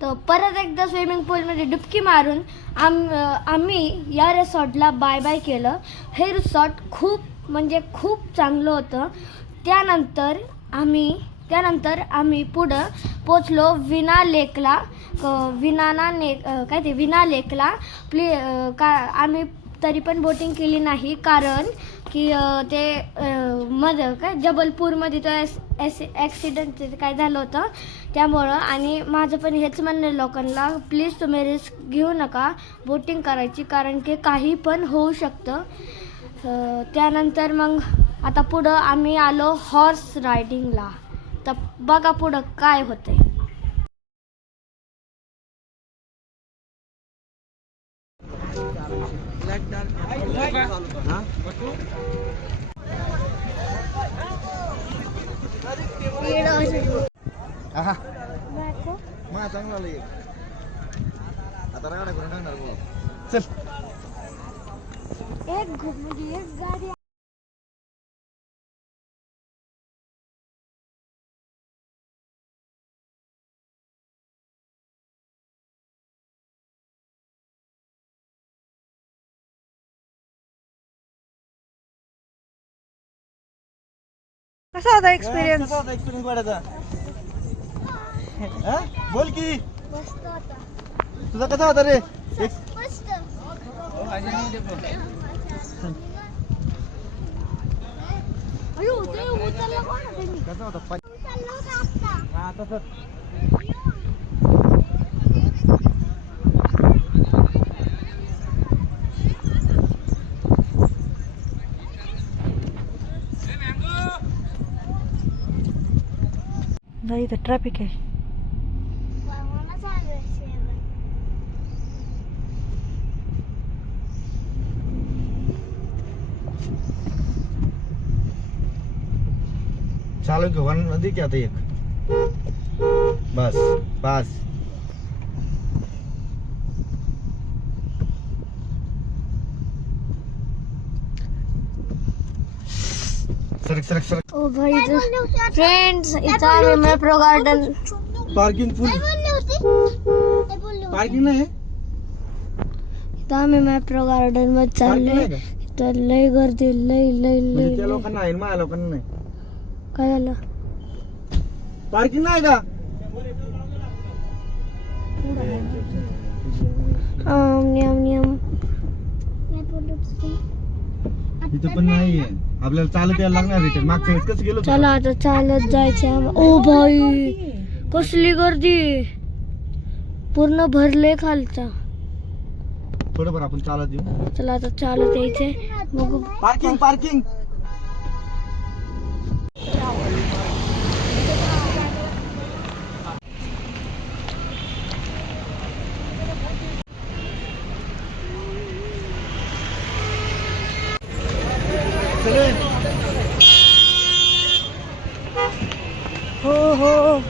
तर परत एकदा स्विमिंग पूलमध्ये डुबकी मारून आम्ही या रिसॉर्टला बाय बाय केलं. हे रिसॉर्ट खूप चांगलं होतं. त्यानंतर आम्ही पुढं पोचलो विना लेकला. विना लेकला आम्ही तरी पण बोटिंग केली नाही, कारण की जबलपूरमध्ये तो ॲक्सिडेंट काय झालं होतं त्यामुळं. आणि माझं पण हेच म्हणणं लोकांना, प्लीज तुम्ही रिस्क घेऊ नका बोटिंग करायची, कारण की काही पण होऊ शकतं. त्यानंतर मग आता पुढं आम्ही आलो हॉर्स रायडिंगला. तर बघा पुढं काय होतंय. एक गाडी कसा होता एक्सपिरियन्स? बोल की मस्त होता. तुझा कसा होता रे? मस्त. अयो ते उचललं कोण होतं? कसा होता? उचललं होतं आता. हा तसंच. नाही, इथं ट्रॅफिक आहे. चालू की वन नदी की आता एक बस बस. सरक सरक सरक. ओ भाई फ्रेंड्स, इथं आम्ही मॅप्रो गार्डन. पार्किंग फुल. पार्किंग नाही इथं आम्ही मॅप्रो गार्डन मध्ये चाललोय. तर लय गर्दी, लय लय लय. त्या लोकांना आहे, माझ्या लोकांना नाही. काय झालं? पार्किंग नाही का? नियम इथं पण नाहीये. आपल्याला चालत यायला लागणार रिटर्न. मागच्या वेळेस कसं गेलो? चला आता चालत जायचं. ओ भाई कसली गर्दी, पूर्ण भरले खालचा. थोडंफार आपण चालत येऊ. चला आता चालत यायचंय. मग पार्किंग पार्किंग. हो हो.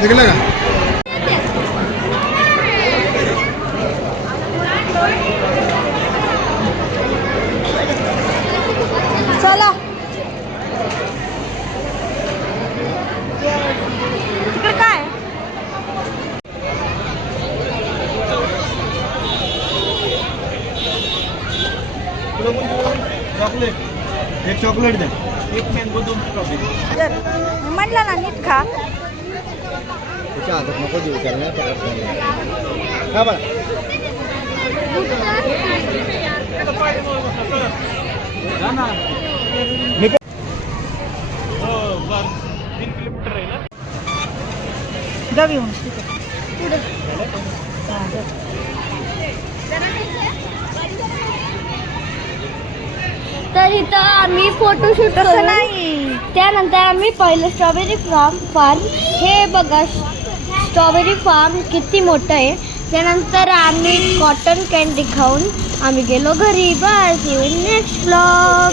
निघलं का? चला. एक चॉकलेट द्या. जर म्हणलं ना नीट खा. त्याच्या हातात नको देऊ त्याला का बरं जाऊ येऊन तर इथं आम्ही फोटोशूट तसं करू. नाही. त्यानंतर आम्ही पहिलं स्ट्रॉबेरी फार्म हे बघा, स्ट्रॉबेरी फार्म किती मोठं आहे. त्यानंतर आम्ही कॉटन कॅन्डी खाऊन आम्ही गेलो घरी. Bye, see you in next vlog.